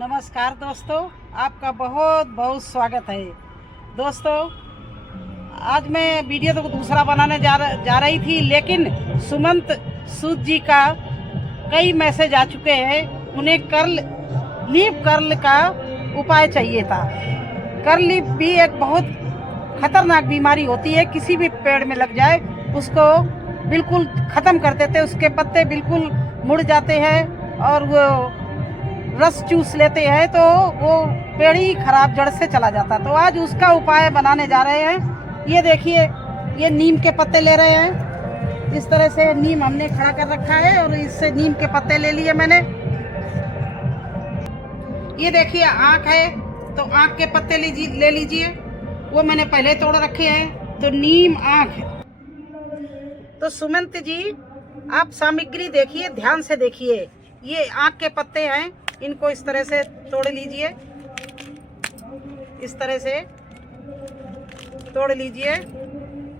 नमस्कार दोस्तों, आपका बहुत बहुत स्वागत है। दोस्तों, आज मैं वीडियो तो दूसरा बनाने जा रही थी, लेकिन सुमंत सूद जी का कई मैसेज आ चुके हैं। उन्हें लीफ कर्ल का उपाय चाहिए था। कर्ल लीफ भी एक बहुत खतरनाक बीमारी होती है। किसी भी पेड़ में लग जाए उसको बिल्कुल ख़त्म कर देते हैं। उसके पत्ते बिल्कुल मुड़ जाते हैं और वो रस चूस लेते हैं, तो वो पेड़ ही खराब जड़ से चला जाता। तो आज उसका उपाय बनाने जा रहे हैं। ये देखिए, ये नीम के पत्ते ले रहे हैं। इस तरह से नीम हमने खड़ा कर रखा है और इससे नीम के पत्ते ले लिए मैंने। ये देखिए आँख है, तो आँख के पत्ते ले लीजिए। वो मैंने पहले तोड़ रखे हैं। तो नीम आँख है। तो सुमंत जी, आप सामग्री देखिए, ध्यान से देखिए। ये आँख के पत्ते हैं, इनको इस तरह से तोड़ लीजिए। इस तरह से तोड़ लीजिए।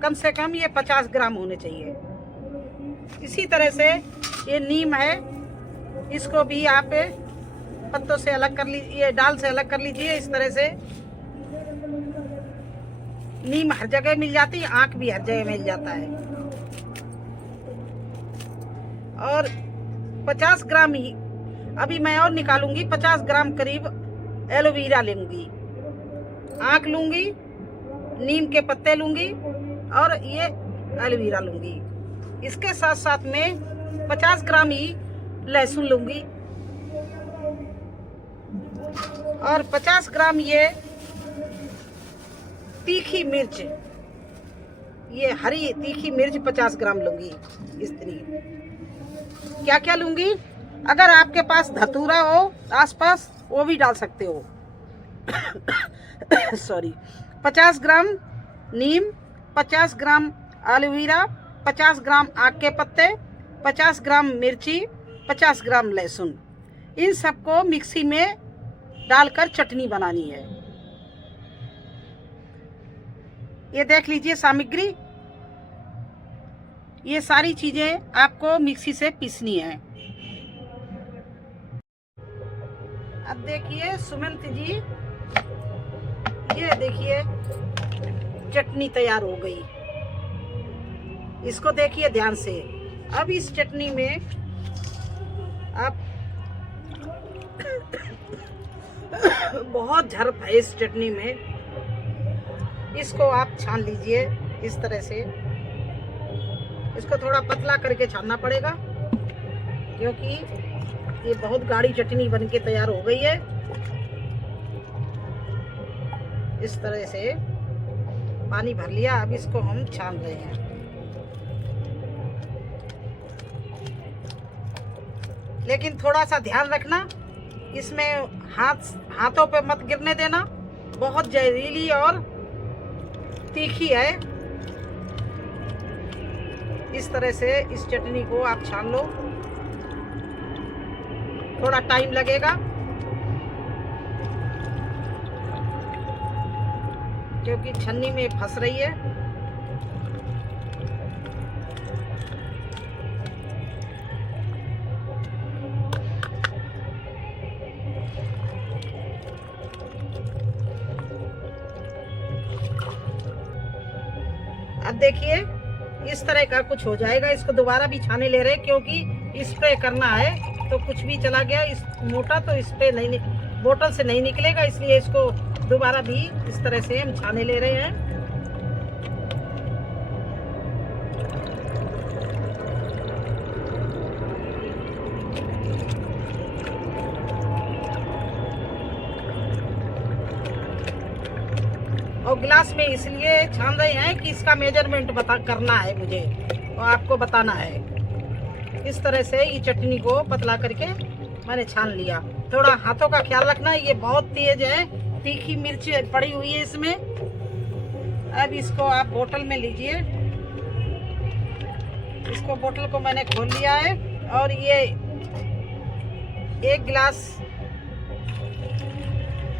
कम से कम ये 50 ग्राम होने चाहिए। इसी तरह से ये नीम है, इसको भी आप पत्तों से अलग कर लीजिए, डाल से अलग कर लीजिए। इस तरह से नीम हर जगह मिल जाती है, आँख भी हर जगह मिल जाता है। और 50 ग्राम ही अभी मैं और निकालूंगी। 50 ग्राम करीब एलोवेरा लूंगी, आँख लूंगी, नीम के पत्ते लूंगी और ये एलोवेरा लूंगी। इसके साथ साथ में 50 ग्राम ही लहसुन लूंगी और 50 ग्राम ये तीखी मिर्च, ये हरी तीखी मिर्च 50 ग्राम लूंगी। इस तरीके क्या क्या लूंगी। अगर आपके पास धतूरा हो आसपास, वो भी डाल सकते हो। सॉरी। 50 ग्राम नीम, 50 ग्राम एलोवेरा, 50 ग्राम आक के पत्ते, 50 ग्राम मिर्ची, 50 ग्राम लहसुन। इन सबको मिक्सी में डालकर चटनी बनानी है। ये देख लीजिए सामग्री। ये सारी चीजें आपको मिक्सी से पीसनी है। अब देखिए सुमंत जी, ये देखिए चटनी तैयार हो गई। इसको देखिए ध्यान से। अब इस चटनी में आप बहुत झरप है इस चटनी में। इसको आप छान लीजिए इस तरह से। इसको थोड़ा पतला करके छानना पड़ेगा, क्योंकि ये बहुत गाढ़ी चटनी बनके तैयार हो गई है। इस तरह से पानी भर लिया। अब इसको हम छान रहे हैं। लेकिन थोड़ा सा ध्यान रखना, इसमें हाथों पे मत गिरने देना। बहुत जहरीली और तीखी है। इस तरह से इस चटनी को आप छान लो। थोड़ा टाइम लगेगा, क्योंकि छन्नी में फंस रही है। अब देखिए इस तरह का कुछ हो जाएगा। इसको दोबारा भी छाने ले रहे हैं, क्योंकि स्प्रे करना है। तो कुछ भी चला गया इस मोटा, तो इस पे नहीं, बोतल से नहीं निकलेगा। इसलिए इसको दोबारा भी इस तरह से हम छाने ले रहे हैं। और गिलास में इसलिए छान रहे हैं कि इसका मेजरमेंट करना है मुझे और आपको बताना है। इस तरह से ये चटनी को पतला करके मैंने छान लिया। थोड़ा हाथों का ख्याल रखना, ये बहुत तेज है, तीखी मिर्च पड़ी हुई है इसमें। अब इसको आप बोतल में लीजिए। इसको बोतल को मैंने खोल लिया है और ये 1 गिलास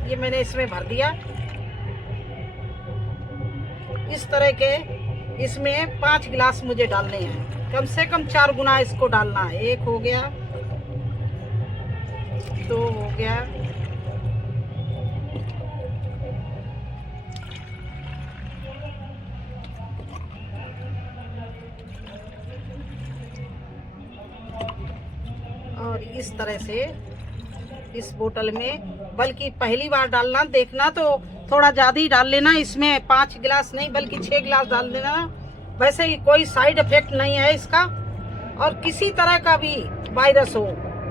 ये मैंने इसमें भर दिया। इस तरह के इसमें 5 गिलास मुझे डालने हैं। कम से कम 4 गुना इसको डालना है। 1 हो गया, 2 हो गया, और इस तरह से इस बोतल में, बल्कि पहली बार डालना देखना तो थोड़ा ज़्यादा ही डाल लेना। इसमें 5 गिलास नहीं बल्कि 6 गिलास डाल देना। वैसे ही कोई साइड इफेक्ट नहीं है इसका, और किसी तरह का भी वायरस हो,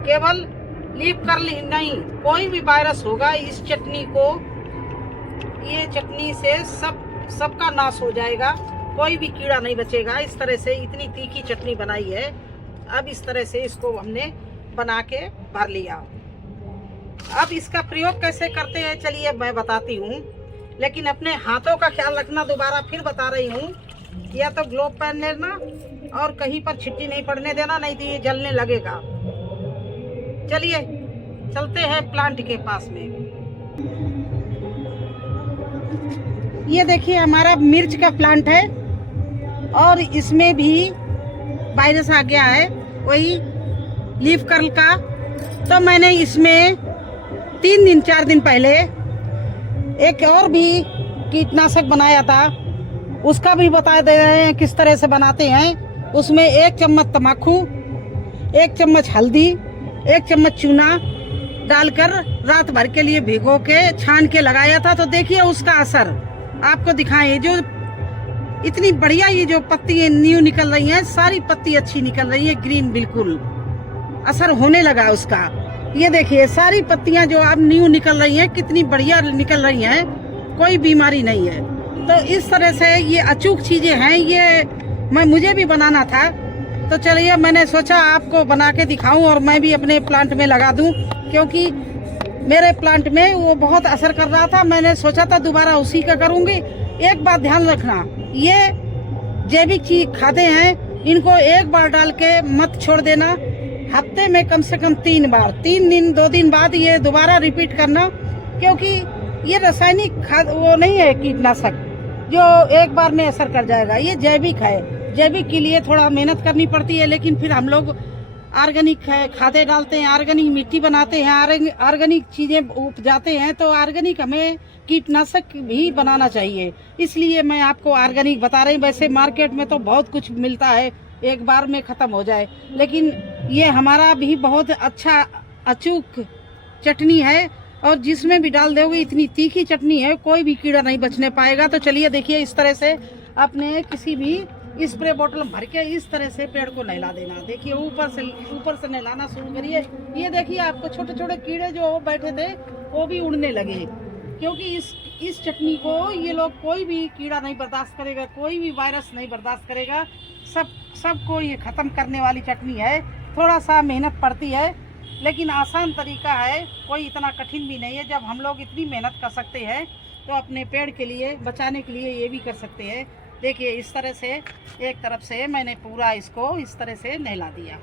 केवल लीफ कर्ल नहीं, कोई भी वायरस होगा इस चटनी को, ये चटनी से सबका नाश हो जाएगा, कोई भी कीड़ा नहीं बचेगा। इस तरह से इतनी तीखी चटनी बनाई है। अब इस तरह से इसको हमने बना के भर लिया। अब इसका प्रयोग कैसे करते हैं चलिए मैं बताती हूँ, लेकिन अपने हाथों का ख्याल रखना। दोबारा फिर बता रही हूँ, या तो ग्लोव पहन लेना और कहीं पर छिट्टी नहीं पड़ने देना, नहीं तो ये जलने लगेगा। चलिए चलते हैं प्लांट के पास में। ये देखिए हमारा मिर्च का प्लांट है और इसमें भी वायरस आ गया है, वही लीफ कर्ल का। तो मैंने इसमें 4 दिन पहले एक और भी कीटनाशक बनाया था, उसका भी बता दे रहे हैं किस तरह से बनाते हैं। उसमें 1 चम्मच तम्बाकू, 1 चम्मच हल्दी, 1 चम्मच चूना डालकर रात भर के लिए भिगो के छान के लगाया था। तो देखिए उसका असर आपको दिखाएं। जो इतनी बढ़िया ये जो पत्ती न्यू निकल रही हैं, सारी पत्ती अच्छी निकल रही है, ग्रीन बिल्कुल असर होने लगा उसका। ये देखिए सारी पत्तियां जो अब न्यू निकल रही हैं, कितनी बढ़िया निकल रही हैं, कोई बीमारी नहीं है। तो इस तरह से ये अचूक चीजें हैं, ये मुझे भी बनाना था। तो चलिए मैंने सोचा आपको बना के दिखाऊं और मैं भी अपने प्लांट में लगा दूं, क्योंकि मेरे प्लांट में वो बहुत असर कर रहा था। मैंने सोचा था दोबारा उसी का करूंगी। एक बात ध्यान रखना, ये जैविक चीज खाते हैं, इनको एक बार डाल के मत छोड़ देना। हफ्ते में कम से कम 3 बार, 3 दिन 2 दिन बाद ये दोबारा रिपीट करना, क्योंकि ये रासायनिक खाद वो नहीं है कीटनाशक जो एक बार में असर कर जाएगा। ये जैविक है। जैविक के लिए थोड़ा मेहनत करनी पड़ती है, लेकिन फिर हम लोग ऑर्गेनिक खादें डालते हैं, ऑर्गेनिक मिट्टी बनाते हैं, ऑर्गेनिक चीजें उपजाते हैं। तो ऑर्गेनिक हमें कीटनाशक भी बनाना चाहिए, इसलिए मैं आपको ऑर्गेनिक बता रही हूँ। वैसे मार्केट में तो बहुत कुछ मिलता है, एक बार में खत्म हो जाए, लेकिन ये हमारा भी बहुत अच्छा अचूक चटनी है, और जिसमें भी डाल दोगे इतनी तीखी चटनी है, कोई भी कीड़ा नहीं बचने पाएगा। तो चलिए देखिए इस तरह से आपने किसी भी स्प्रे बोतल भर के इस तरह से पेड़ को नहला देना। देखिए ऊपर से नहलाना शुरू करिए। ये देखिए आपको छोटे छोटे कीड़े जो बैठे थे वो भी उड़ने लगे, क्योंकि इस चटनी को ये लोग, कोई भी कीड़ा नहीं बर्दाश्त करेगा, कोई भी वायरस नहीं बर्दाश्त करेगा। सबको ये ख़त्म करने वाली चटनी है। थोड़ा सा मेहनत पड़ती है, लेकिन आसान तरीका है, कोई इतना कठिन भी नहीं है। जब हम लोग इतनी मेहनत कर सकते हैं तो अपने पेड़ के लिए बचाने के लिए ये भी कर सकते हैं। देखिए इस तरह से एक तरफ से मैंने पूरा इसको इस तरह से नहला दिया।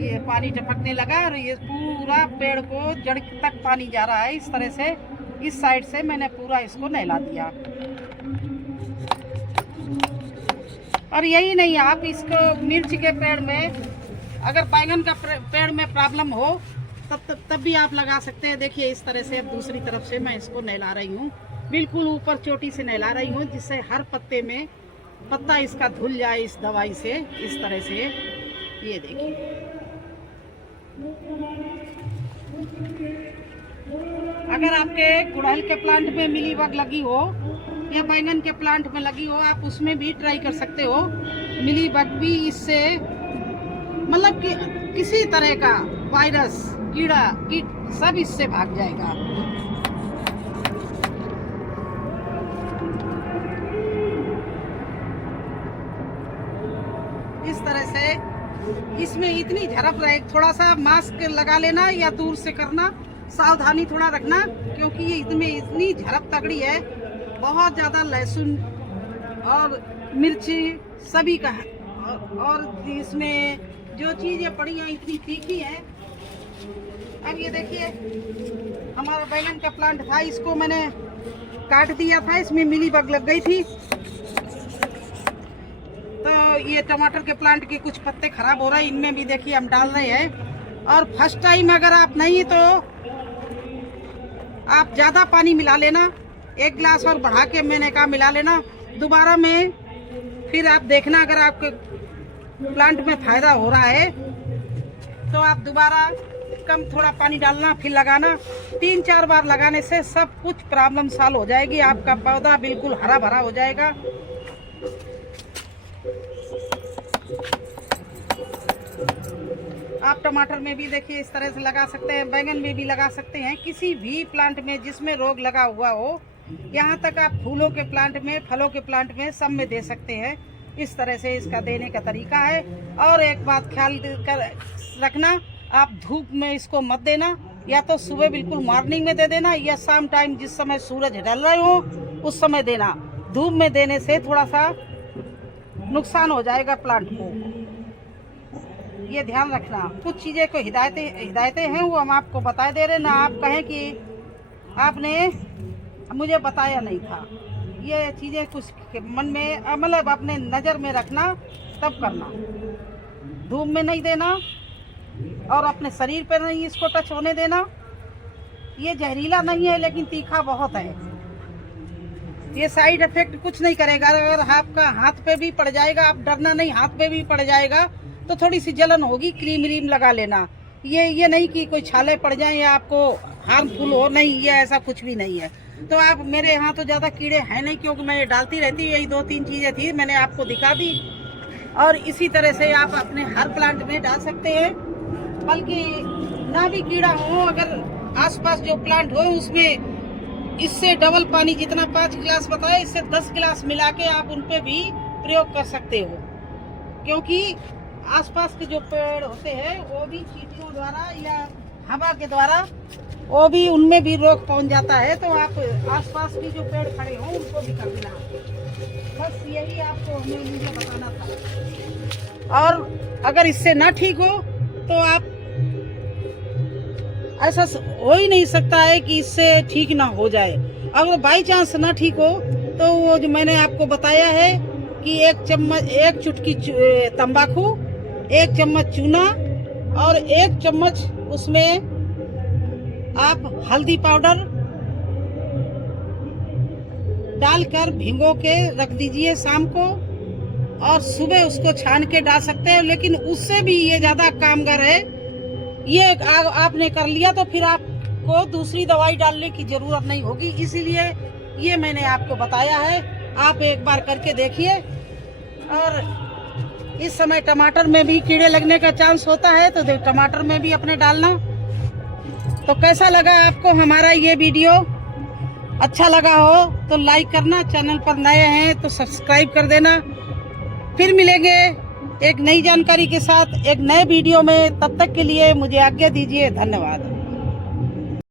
ये पानी टपकने लगा और ये पूरा पेड़ को जड़ तक पानी जा रहा है। इस तरह से इस साइड से मैंने पूरा इसको नहला दिया। और यही नहीं, आप इसको मिर्च के पेड़ में, अगर बैंगन का पेड़ में प्रॉब्लम हो तब भी आप लगा सकते हैं। देखिए इस तरह से अब दूसरी तरफ से मैं इसको नहला रही हूँ, बिल्कुल ऊपर चोटी से नहला रही हूँ, जिससे हर पत्ते में पत्ता इसका धुल जाए इस दवाई से। इस तरह से ये देखिए, अगर आपके गुड़हल के प्लांट में मिलीबग लगी हो या बैंगन के प्लांट में लगी हो, आप उसमें भी ट्राई कर सकते हो। मिलीबग भी इससे, मतलब कि किसी तरह का वायरस, कीड़ा कीट सब इससे भाग जाएगा। इस तरह से इसमें इतनी झड़प रहे, थोड़ा सा मास्क लगा लेना या दूर से करना, सावधानी थोड़ा रखना, क्योंकि ये इसमें इतनी झड़प तगड़ी है। बहुत ज़्यादा लहसुन और मिर्ची सभी का है, और इसमें जो चीज़ें पड़ी हैं इतनी तीखी हैं। अब ये देखिए हमारा बैंगन का प्लांट था, इसको मैंने काट दिया था, इसमें मिलीबग लग गई थी। तो ये टमाटर के प्लांट के कुछ पत्ते खराब हो रहे हैं, इनमें भी देखिए हम डाल रहे हैं। और फर्स्ट टाइम अगर आप नहीं, तो आप ज़्यादा पानी मिला लेना, 1 गिलास और बढ़ा के मैंने कहा मिला लेना। दोबारा में फिर आप देखना, अगर आपके प्लांट में फ़ायदा हो रहा है तो आप दोबारा कम थोड़ा पानी डालना, फिर लगाना। 3-4 बार लगाने से सब कुछ प्रॉब्लम सॉल्व हो जाएगी, आपका पौधा बिल्कुल हरा भरा हो जाएगा। आप टमाटर में भी देखिए इस तरह से लगा सकते हैं, बैंगन में भी लगा सकते हैं, किसी भी प्लांट में जिसमें रोग लगा हुआ हो, यहाँ तक आप फूलों के प्लांट में, फलों के प्लांट में, सब में दे सकते हैं। इस तरह से इसका देने का तरीका है। और एक बात ख्याल रखना, आप धूप में इसको मत देना, या तो सुबह बिल्कुल मॉर्निंग में दे देना, या शाम टाइम जिस समय सूरज ढल रहे हो उस समय देना। धूप में देने से थोड़ा सा नुकसान हो जाएगा प्लांट को, ये ध्यान रखना। कुछ चीज़ें को हिदायतें हैं वो हम आपको बता दे रहे ना, आप कहें कि आपने मुझे बताया नहीं था। ये चीज़ें कुछ मन में मतलब अपने नज़र में रखना, तब करना। धूप में नहीं देना और अपने शरीर पर नहीं इसको टच होने देना। ये जहरीला नहीं है लेकिन तीखा बहुत है। ये साइड इफेक्ट कुछ नहीं करेगा। अगर आपका हाथ पे भी पड़ जाएगा, आप डरना नहीं, हाथ पे भी पड़ जाएगा तो थोड़ी सी जलन होगी, क्रीम व्रीम लगा लेना। ये नहीं कि कोई छाले पड़ जाएं या आपको हार्मफुल हो, नहीं, ये ऐसा कुछ भी नहीं है। तो आप, मेरे यहाँ तो ज़्यादा कीड़े हैं नहीं क्योंकि मैं ये डालती रहती, यही 2-3 चीज़ें थी, मैंने आपको दिखा दी। और इसी तरह से आप अपने हर प्लांट में डाल सकते हैं। बल्कि ना भी कीड़ा हो, अगर आसपास जो प्लांट हो उसमें इससे डबल पानी, जितना 5 गिलास बताया, इससे 10 गिलास मिला के आप उन पे भी प्रयोग कर सकते हो। क्योंकि आसपास के जो पेड़ होते हैं वो भी चींटियों द्वारा या हवा के द्वारा वो भी, उनमें भी रोग पहुंच जाता है। तो आप आसपास की जो पेड़ खड़े हों उनको भी कर देना। बस यही आपको मुझे बताना था। और अगर इससे ना ठीक हो तो आप, ऐसा हो ही नहीं सकता है कि इससे ठीक ना हो जाए। अगर बाई चांस ना ठीक हो तो वो जो मैंने आपको बताया है कि 1 चुटकी तंबाकू, 1 चम्मच चूना और 1 चम्मच उसमें आप हल्दी पाउडर डालकर भिगो के रख दीजिए शाम को, और सुबह उसको छान के डाल सकते हैं। लेकिन उससे भी ये ज़्यादा कामगार है। ये आपने कर लिया तो फिर आपको दूसरी दवाई डालने की ज़रूरत नहीं होगी। इसीलिए ये मैंने आपको बताया है, आप एक बार करके देखिए। और इस समय टमाटर में भी कीड़े लगने का चांस होता है, तो टमाटर में भी अपने डालना। तो कैसा लगा आपको हमारा ये वीडियो? अच्छा लगा हो तो लाइक करना, चैनल पर नए हैं तो सब्सक्राइब कर देना। फिर मिलेंगे एक नई जानकारी के साथ एक नए वीडियो में। तब तक के लिए मुझे आज्ञा दीजिए। धन्यवाद।